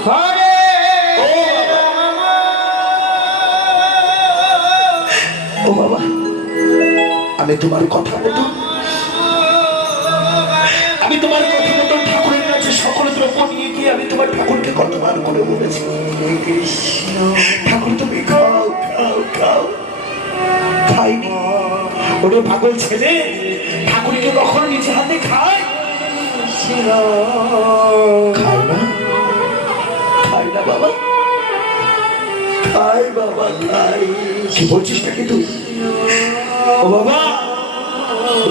ও বাবা, আমি তোমার কথা মতো ঠাকুরের কাছে সকল দ্রব্য নিয়ে গিয়ে আমি তোমার ঠাকুরকে কতবার করে বলেছি, ঠাকুর তুমি খাও খাও খাও, খাইনি। ওরে পাগল ছেলে, ঠাকুরকে কখনো নিজে হাতে খায়? খায় না, খায় না বাবা, খাই বাবা খাই। কি বলছিস নাকি তুই? ও বাবা,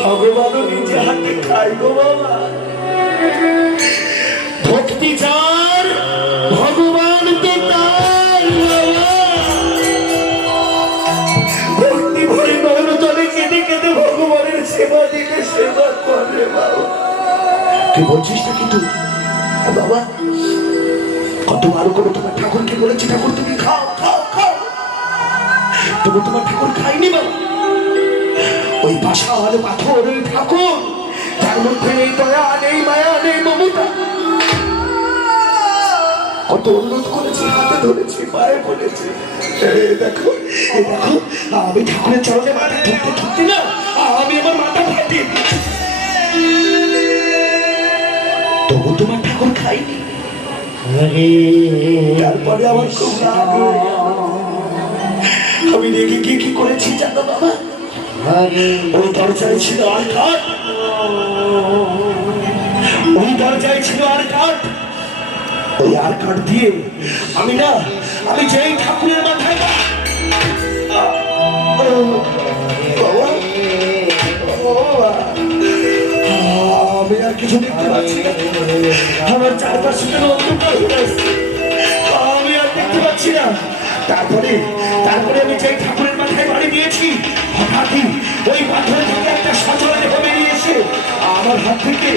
ভগবানও নিজে হাতে খাই গো বাবা। ভক্তি যার ভগবান তো তার বাবা। ভক্তি ভরে নয়ন জলে কেঁদে কেঁদে ভগবানের সেবা দিকে সেবা করে বাবা। তুই বলছিস নাকি তুই? বাবা, কতবার করে তোমার ঠাকুরকে বলেছি ঠাকুর তুমি খাও খাও খাও, তবু তোমার ঠাকুর খাইনি বাবা। ওই পাষাণ পাথর ওই ঠাকুর, যার মধ্যে নেই দয়া নেই মায়া নেই মমতা, কত অনুরোধ করেছি, হাতে ধরেছি, পায়ে পড়েছি। দেখো দেখো, আমি ঠাকুরের চরণে মাথা ঠুকতে ঠুকতে না আমি আমার মাথা ফাটিয়ে দিচ্ছি, তবু তোমার ঠাকুর খাইনি। তারপরে আমার খুব রাগ হয়ে গেল। আমি রেগে গিয়ে কি করেছি জানো বাবা? ওই দরজায় ছিল আর কাঠ, ওই দরজায় ছিল আর কাঠ, ওই আর কাঠ দিয়ে আমি যেই ঠাকুরের মাথায় আমি আর কিছু দেখতে পাচ্ছি না, আমার চারপাশে অন্ধকার হয়ে আসছে, আমি আর দেখতে পাচ্ছি না। তারপরে আমি যেই ঠাকুরের মাথায় বাড়ি দিয়েছি, হঠাৎই ওই পাথর থেকে একটা সচল বেরিয়ে এসে আমার হাত থেকে